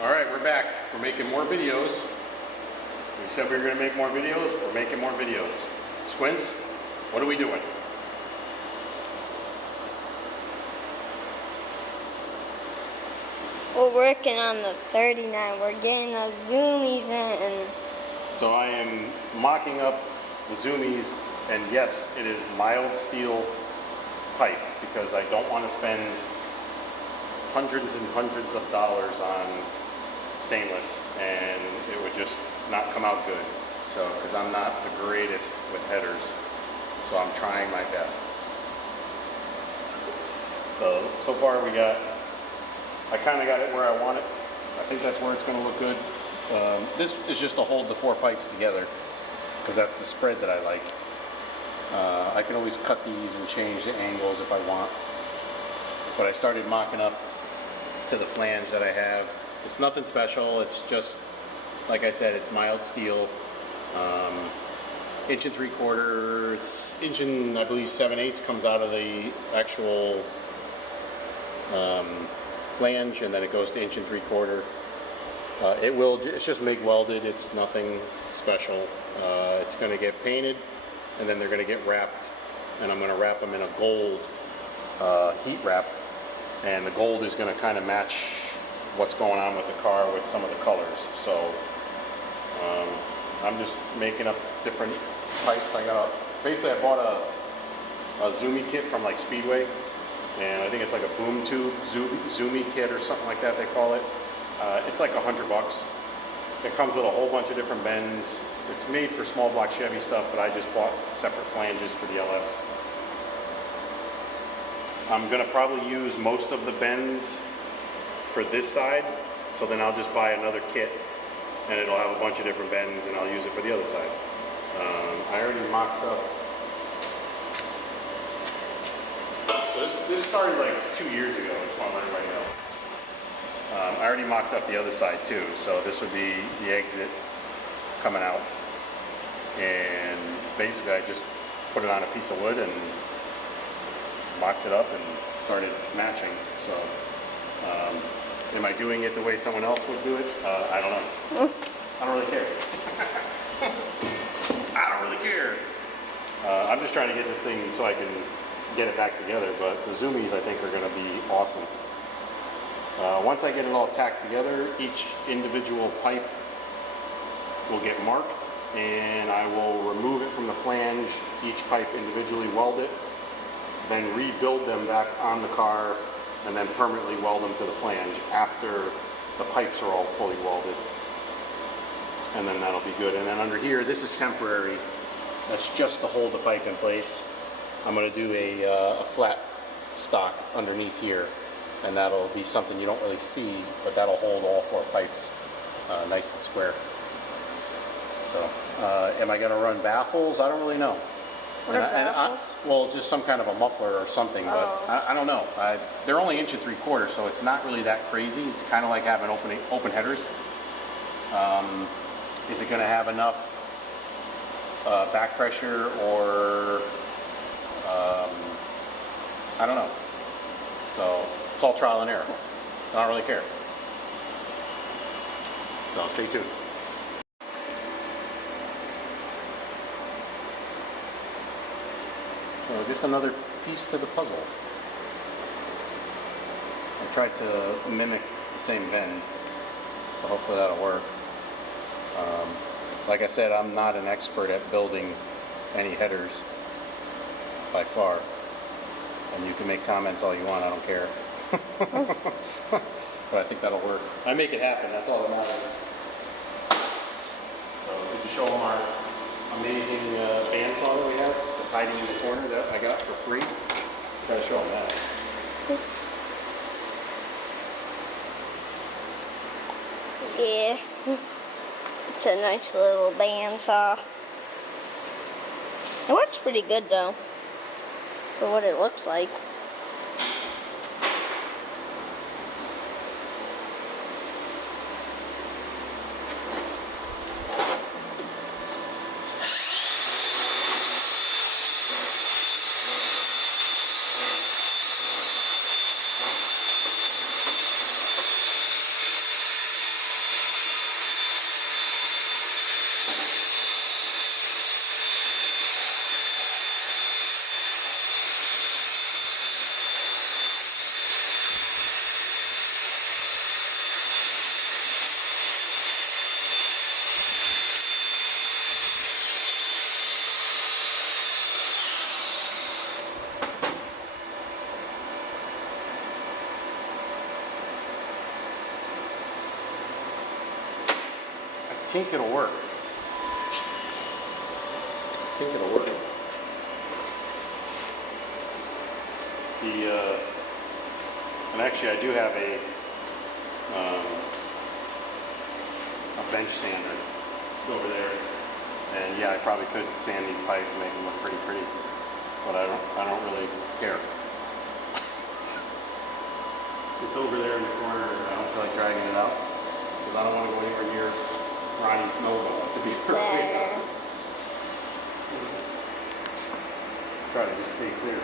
Alright, we're back. We're making more videos. We said we were going to make more videos. We're making more videos. Squints, what are we doing? We're working on the 39. We're getting the Zoomies in. So I am mocking up the Zoomies, and yes, it is mild steel pipe because I don't want to spend hundreds and hundreds of dollars on stainless, and it would just not come out good. So, because I'm not the greatest with headers, so I'm trying my best. So far we got, I kind of got it where I want it. I think that's where it's going to look good. This is just to hold the four pipes together, because that's the spread that I like. I can always cut these and change the angles if I want. But I started mocking up to the flange that I have. It's nothing special, it's just, like I said, it's mild steel. 1 3/4, it's 1 I believe 7/8 comes out of the actual flange, and then it goes to 1 3/4. It's just MIG welded, it's nothing special. It's going to get painted, and then they're going to get wrapped, and I'm going to wrap them in a gold heat wrap, and the gold is going to kind of match what's going on with the car with some of the colors. So I'm just making up different pipes. Basically I bought a Zoomie kit from like Speedway, and I think it's like a boom tube Zoomie kit or something like that they call it. It's like $100. It comes with a whole bunch of different bends. It's made for small block Chevy stuff, but I just bought separate flanges for the LS. I'm gonna probably use most of the bends for this side, so then I'll just buy another kit and it'll have a bunch of different bends, and I'll use it for the other side. I already mocked up. So this started like 2 years ago, I just want to let everybody know. I already mocked up the other side too, so this would be the exit coming out, and basically I just put it on a piece of wood and mocked it up and started matching. So am I doing it the way someone else would do it? I don't know. I don't really care. I don't really care. I'm just trying to get this thing so I can get it back together, but the Zoomies I think are going to be awesome. Once I get it all tacked together, each individual pipe will get marked, and I will remove it from the flange, each pipe individually weld it, then rebuild them back on the car, and then permanently weld them to the flange after the pipes are all fully welded. And then that'll be good. And then under here, this is temporary. That's just to hold the pipe in place. I'm going to do a flat stock underneath here, and that'll be something you don't really see, but that'll hold all four pipes nice and square. So, am I going to run baffles? I don't really know. Well, just some kind of a muffler or something, but I don't know. They're only 1 3/4, so it's not really that crazy. It's kind of like having open headers. Is it going to have enough back pressure, or I don't know. So it's all trial and error. I don't really care. So stay tuned. So just another piece to the puzzle. I tried to mimic the same bend, so hopefully that'll work. Like I said, I'm not an expert at building any headers by far, and you can make comments all you want, I don't care. But I think that'll work. I make it happen, that's all that matters. So did you show them our amazing bandsaw that we have that's hiding in the corner that I got for free? Gotta show them that. Yeah, it's a nice little bandsaw. It works pretty good though, for what it looks like. think it'll work. I think it'll work. And actually I do have a bench sander. It's over there. And yeah, I probably could sand these pipes and make them look pretty, but I don't really care. It's over there in the corner. I don't feel like dragging it out because I don't want to go anywhere near Ronnie's snowball, to be perfectly honest. Try to just stay clear.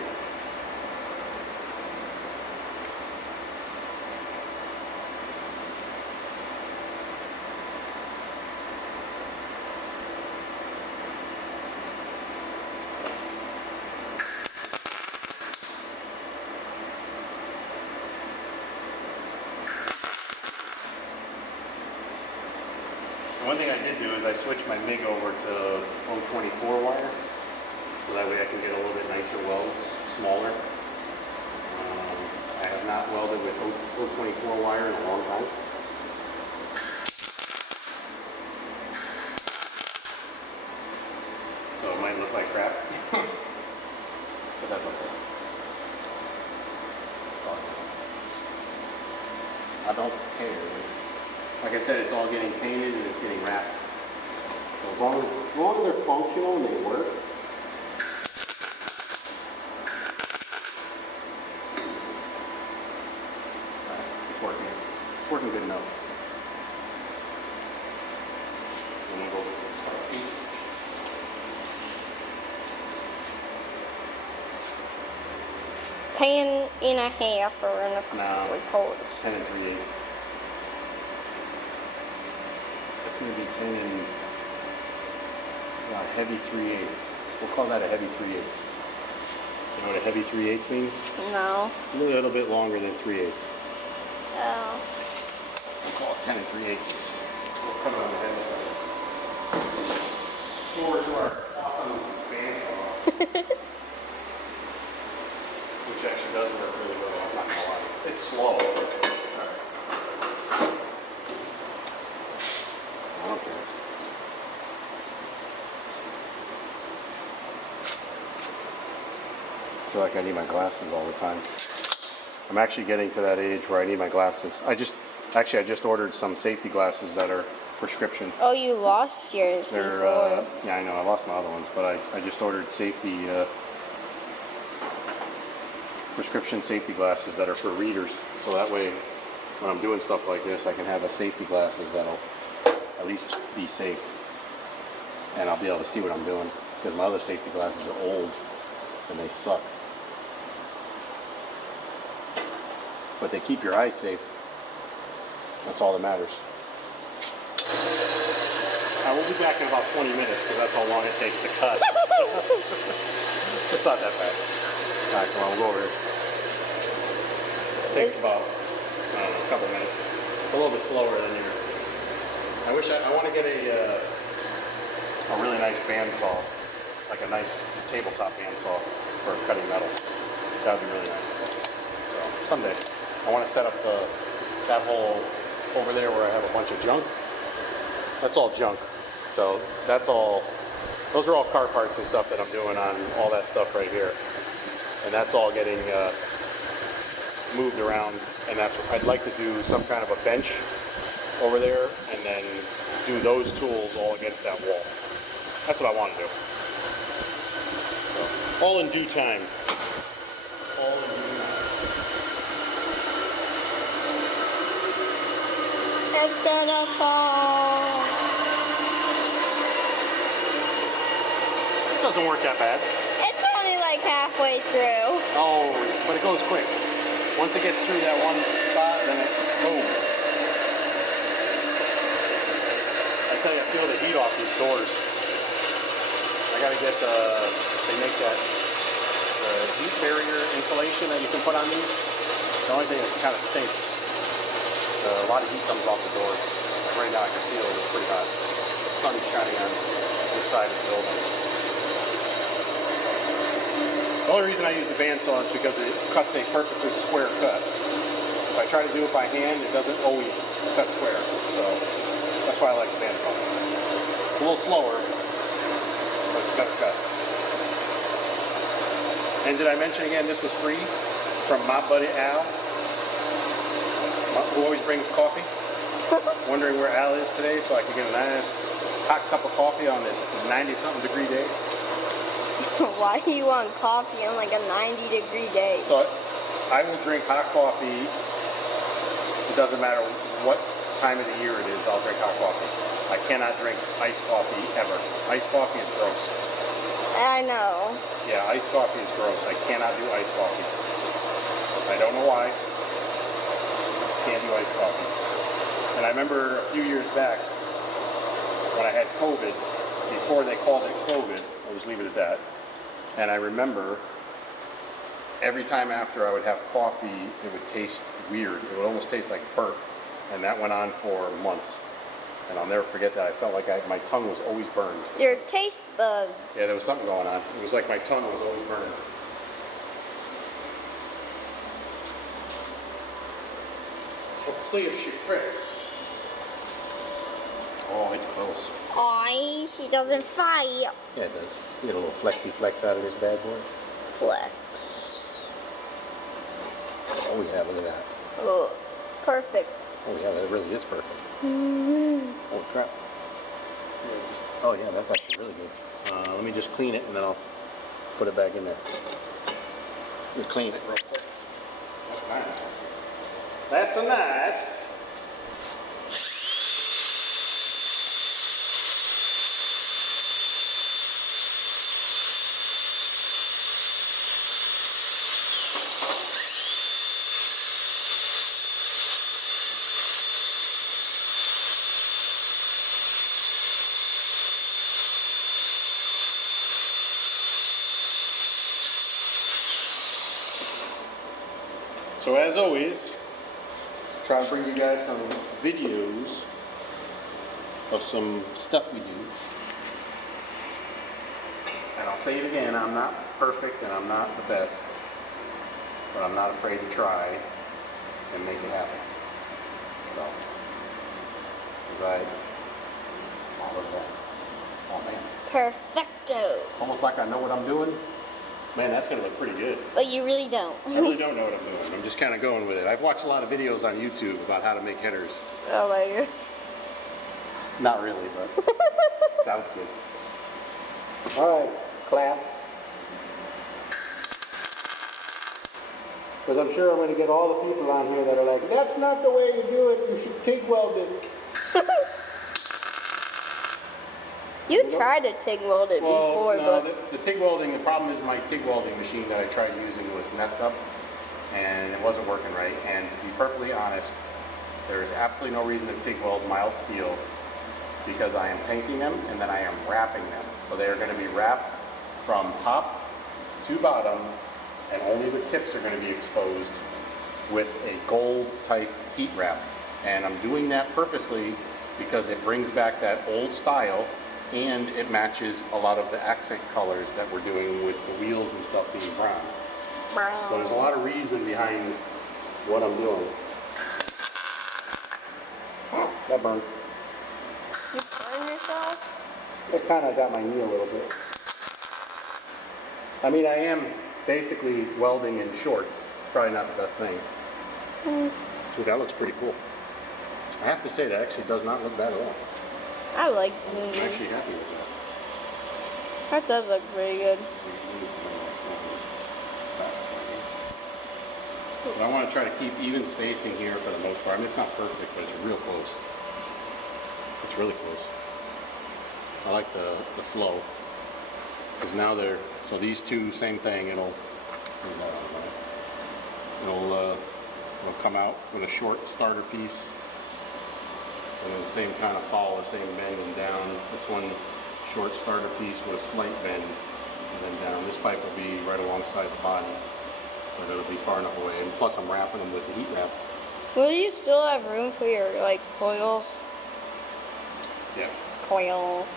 One thing I did do is I switched my MIG over to 024 wire, so that way I can get a little bit nicer welds, smaller. I have not welded with 024 wire in a long time. So it might look like crap, but that's okay. I don't care. Like I said, it's all getting painted and it's getting wrapped. So as long as they're functional and they work, it's working. It's working good enough. I'm gonna go for this part piece. Ten and a half or in a quarter. 10 3/8. That's going to be 10 and heavy 3/8. We'll call that a heavy 3/8. You know what a heavy 3/8 means? No. A little bit longer than 3/8. Oh. We'll call it 10 and 3/8. We'll cut it on the head. Forward to our awesome bandsaw. Which actually does work really well, I'm not going to lie. It's slow. It's alright. I don't care. I feel like I need my glasses all the time. I'm actually getting to that age where I need my glasses. I just ordered some safety glasses that are prescription. Oh, you lost yours before. Yeah, I know, I lost my other ones, but I just ordered safety, prescription safety glasses that are for readers. So that way, when I'm doing stuff like this, I can have a safety glasses that'll at least be safe. And I'll be able to see what I'm doing. Because my other safety glasses are old and they suck. But they keep your eyes safe. That's all that matters. I will be back in about 20 minutes because that's how long it takes to cut. It's not that bad. Alright, come on, we'll go over here. It takes about, I don't know, a couple minutes. It's a little bit slower than your... I want to get a really nice bandsaw, like a nice tabletop bandsaw for cutting metal. That would be really nice. So, someday. I want to set up that hole over there where I have a bunch of junk. That's all junk. So, that's all... Those are all car parts and stuff that I'm doing on all that stuff right here. And that's all getting moved around, and that's what I'd like to do, some kind of a bench over there, and then do those tools all against that wall. That's what I want to do. So, all in due time. All in due time. It's gonna fall. It doesn't work that bad. It's only like halfway through. Oh, but it goes quick. Once it gets through that one spot, then it, boom. I tell you, I feel the heat off these doors. I gotta get they make that heat barrier insulation that you can put on these. The only thing that kind of stinks, a lot of heat comes off the doors. Like right now I can feel it's pretty hot. The sun's shining on this side of the building. The only reason I use the bandsaw is because it cuts a perfectly square cut. If I try to do it by hand, it doesn't always cut square. So That's why I like the bandsaw. It's a little slower, but it's a better cut. And did I mention again, this was free from my buddy Al, who always brings coffee. Wondering where Al is today so I can get a nice hot cup of coffee on this 90-something degree day. Why do you want coffee on like a 90-degree day? So I will drink hot coffee. It doesn't matter what time of the year it is, I'll drink hot coffee. I cannot drink iced coffee ever. Iced coffee is gross. I know. Yeah, iced coffee is gross. I cannot do iced coffee. I don't know why. Can't do iced coffee. And I remember a few years back when I had COVID, before they called it COVID, I'll just leave it at that. And I remember every time after I would have coffee, it would taste weird. It would almost taste like burp. And that went on for months. And I'll never forget that. I felt like my tongue was always burned. Your taste buds. Yeah, there was something going on. It was like my tongue was always burned. Let's see if she fits. Oh, it's close. Aye, he doesn't fight. Yeah, it does. You get a little flexy flex out of this bad boy. Flex. Oh yeah, look at that. Oh, perfect. Oh yeah, that really is perfect. Mm-hmm. Oh crap. Yeah, oh yeah, that's actually really good. Let me just clean it and then I'll put it back in there. Let me clean it real quick. That's nice. That's a nice. So as always, try to bring you guys some videos of some stuff we do. And I'll say it again, I'm not perfect and I'm not the best, but I'm not afraid to try and make it happen. So, right. Oh, look at that. Oh man. Perfecto. It's almost like I know what I'm doing. Man, that's going to look pretty good. But you really don't. I really don't know what I'm doing. I'm just kind of going with it. I've watched a lot of videos on YouTube about how to make headers. Oh my god. Not really, but sounds good. All right, class. Because I'm sure I'm going to get all the people on here that are like, that's not the way you do it. You should TIG weld it. You tried to TIG weld it before, no, but... the TIG welding, the problem is my TIG welding machine that I tried using was messed up and it wasn't working right. And to be perfectly honest, there is absolutely no reason to TIG weld mild steel because I am painting them and then I am wrapping them. So they are going to be wrapped from top to bottom and only the tips are going to be exposed with a gold type heat wrap. And I'm doing that purposely because it brings back that old style and it matches a lot of the accent colors that we're doing with the wheels and stuff being bronze. So there's a lot of reason behind what I'm doing. That burned. You burned yourself? It kind of got my knee a little bit. I mean, I am basically welding in shorts. It's probably not the best thing. Ooh, that looks pretty cool. I have to say, that actually does not look bad at all. I like I'm actually happy Zoomies. with That does look pretty good. But I want to try to keep even spacing here for the most part. I mean, it's not perfect, but it's real close. It's really close. I like the flow. Because now they're, so these two, same thing, it'll come out with a short starter piece. And then same kind of follow, the same bend and down. This one, short starter piece with a slight bend and then down. This pipe will be right alongside the body, but it'll be far enough away. And plus I'm wrapping them with a heat wrap. Will you still have room for your, like, coils? Yeah. Coils.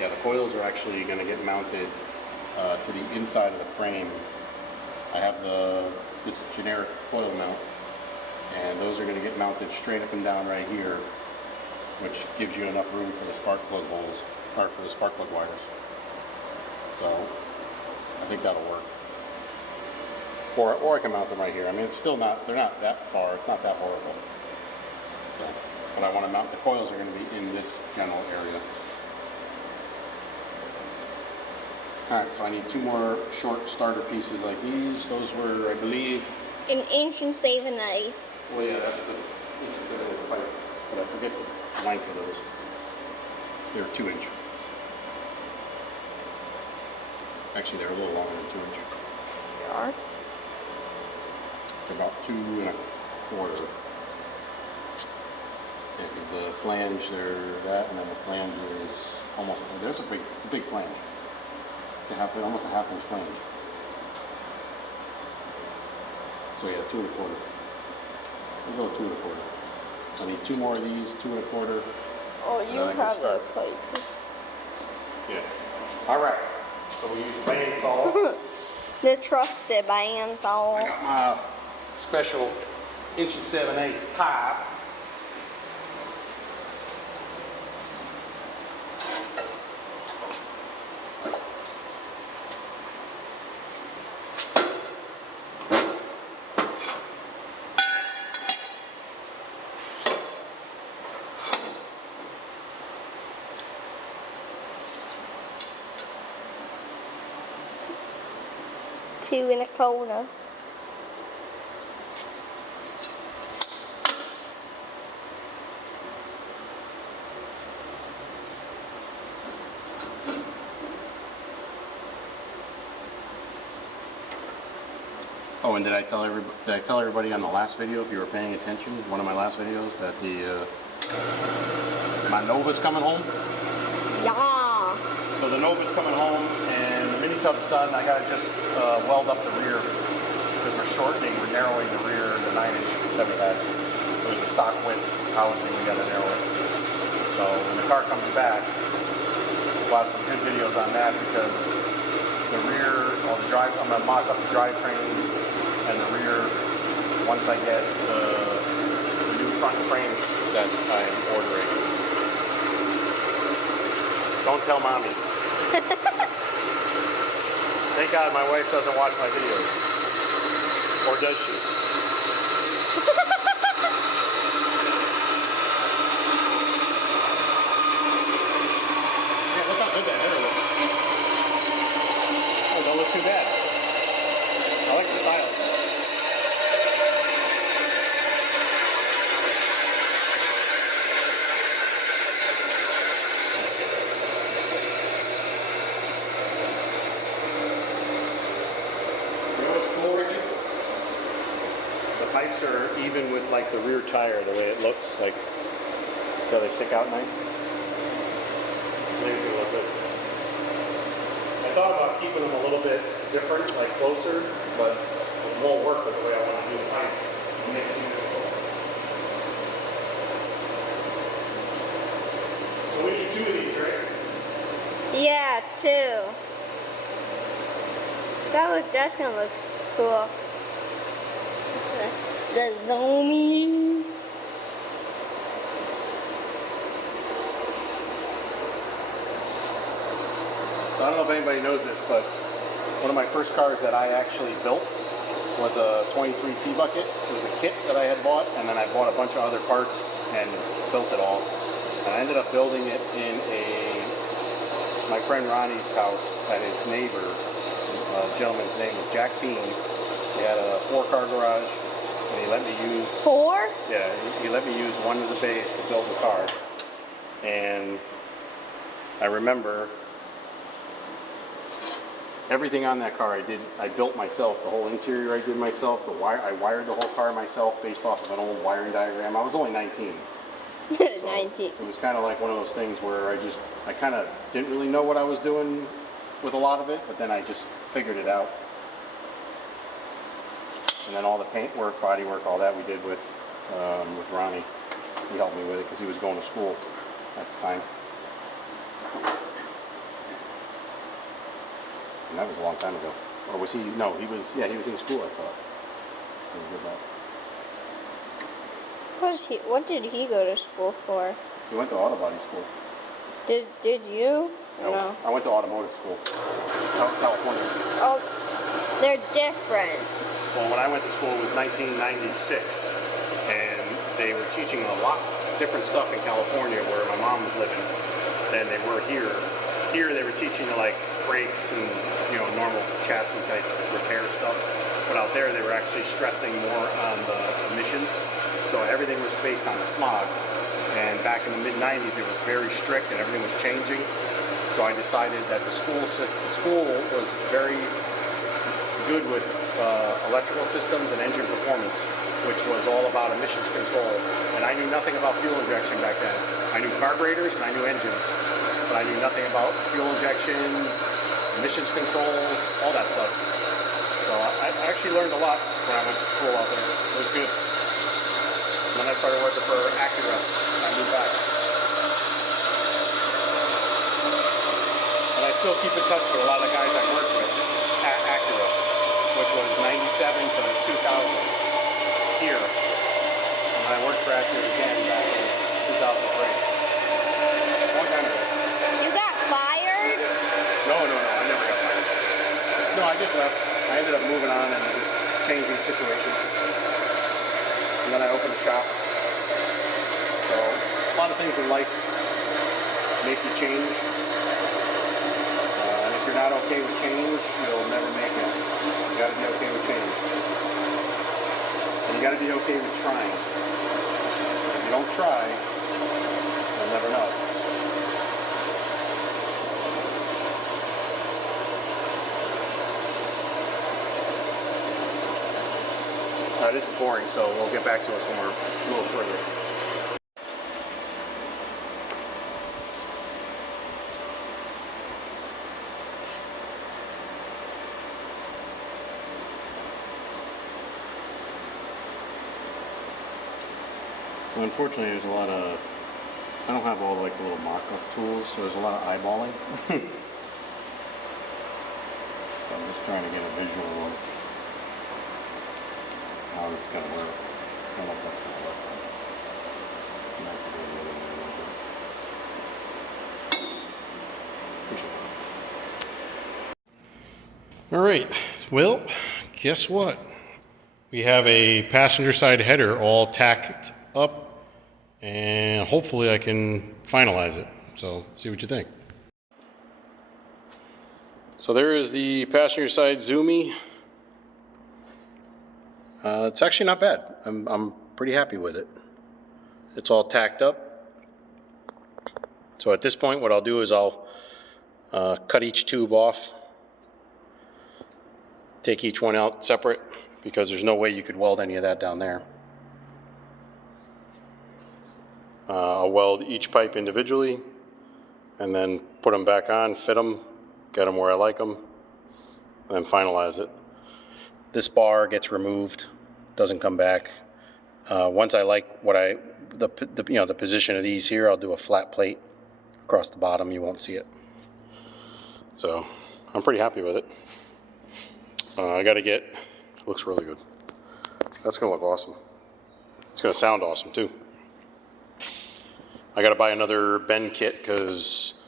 Yeah, the coils are actually going to get mounted to the inside of the frame. I have this generic coil mount, and those are going to get mounted straight up and down right here. which gives you enough room for the spark plug holes, or for the spark plug wires. So I think that'll work. Or I can mount them right here. I mean, it's still not, they're not that far, it's not that horrible. So, but I want to mount, the coils are going to be in this general area. Alright, so I need 2 more short starter pieces like these. Those were, I believe, 1 inch and 7/8. well, yeah, that's the inch instead of the pipe, but I forget the length of those. They're 2 inch. Actually, they're a little longer than 2 inch. They are. They're about 2 1/4. Yeah, because the flange, they're that, and then the flange is almost, it's a big flange. It's almost a 1/2 inch flange. So yeah, 2 1/4. We'll go 2 1/4. So I need 2 more of these, 2 1/4. Oh, you have the plate. Yeah. All right. So we use a bandsaw. The trusted bandsaw. I got my special 1 7/8 pipe. Two in a corner. Oh, and did I tell everybody on the last video, if you were paying attention, one of my last videos, that my Nova's coming home? Yeah. So the Nova's coming home, and the mini tub's done. I gotta just weld up the rear, because we're narrowing the rear, the 9-inch that we had. It was a stock width housing, we gotta narrow it. So when the car comes back, we'll have some good videos on that, because the rear, I'm gonna mock up the drivetrain and the rear once I get the new front frames that I'm ordering. Don't tell mommy. Thank God my wife doesn't watch my videos. Or does she? Yeah, look how good that header looks. Oh, don't look too bad. I like the style. Pipes are even with like the rear tire, the way it looks, like, so they stick out nice. I think it's gonna look good. I thought about keeping them a little bit different, like closer, but it won't work with the way I want to do the pipes. It'll make it easier. So we need 2 of these, right? Yeah, 2. That's gonna look cool. The Zoomies. So I don't know if anybody knows this, but one of my first cars that I actually built was a 23 T-bucket. It was a kit that I had bought, and then I bought a bunch of other parts and built it all. And I ended up building it in my friend Ronnie's house at his neighbor. A gentleman's name was Jack Bean. He had a 4-car garage. And he let me use 4? Yeah, he let me use one of the bays to build the car. And I remember everything on that car I built myself. The whole interior I did myself. I wired the whole car myself based off of an old wiring diagram. I was only 19. So 19. it was kind of like one of those things where I kind of didn't really know what I was doing with a lot of it, but then I just figured it out. And then all the paint work, body work, all that we did with Ronnie. He helped me with it because he was going to school at the time. And that was a long time ago. Or was he? No, he was in school, I thought. When he did that. What did he go to school for? He went to auto body school. Did you? No. I went to automotive school, California. Oh, they're different. Well, when I went to school, it was 1996, and they were teaching a lot different stuff in California, where my mom was living, than they were here. Here, they were teaching like brakes and normal chassis type repair stuff, but out there, they were actually stressing more on the emissions. So everything was based on smog. And back in the mid-90s, it was very strict, and everything was changing. So I decided that the school was very good with electrical systems and engine performance, which was all about emissions control. And I knew nothing about fuel injection back then. I knew carburetors and I knew engines, but I knew nothing about fuel injection, emissions control, all that stuff. So I actually learned a lot when I went to school out there. It was good. And then I started working for Acura, and I moved back. And I still keep in touch with a lot of the guys I worked with at Acura, which was 97 to 2000 here. And I worked for Acura again back in 2003. Long time ago. You got fired? No, I never got fired. No, I just left. I ended up moving on and just changing situations. And then I opened a shop. So a lot of things in life make you change. And if you're not okay with change, you'll never make it. You gotta be okay with change. And you gotta be okay with trying. If you don't try, you'll never know. This is boring, so we'll get back to it when we're a little further. Well, unfortunately, there's a lot of, I don't have all like the little mock-up tools, so there's a lot of eyeballing. So I'm just trying to get a visual of how this is going to work. I don't know if that's going to work. I might have to go the other way a little bit. We should. All right, well, guess what? We have a passenger side header all tacked up, and hopefully I can finalize it. So, see what you think. So there is the passenger side Zoomie. It's actually not bad. I'm pretty happy with it. It's all tacked up. So at this point, what I'll do is I'll cut each tube off, take each one out separate, because there's no way you could weld any of that down there. I'll weld each pipe individually, and then put them back on, fit them, get them where I like them, and then finalize it. This bar gets removed, doesn't come back. Once I like what the position of these here, I'll do a flat plate across the bottom. You won't see it. So I'm pretty happy with it. I got to get. Looks really good. That's gonna look awesome. It's gonna sound awesome too. I got to buy another bend kit because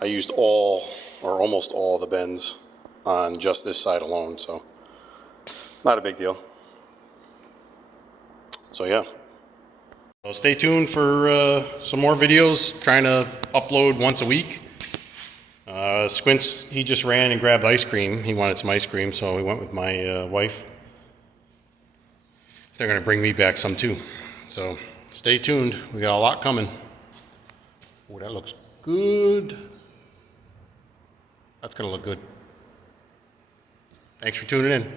I used all or almost all the bends on just this side alone. So. Not a big deal. So yeah. So stay tuned for some more videos. Trying to upload once a week. Squints, he just ran and grabbed ice cream. He wanted some ice cream, so we went with my wife. They're gonna bring me back some too. So stay tuned. We got a lot coming. Oh, that looks good. That's gonna look good. Thanks for tuning in.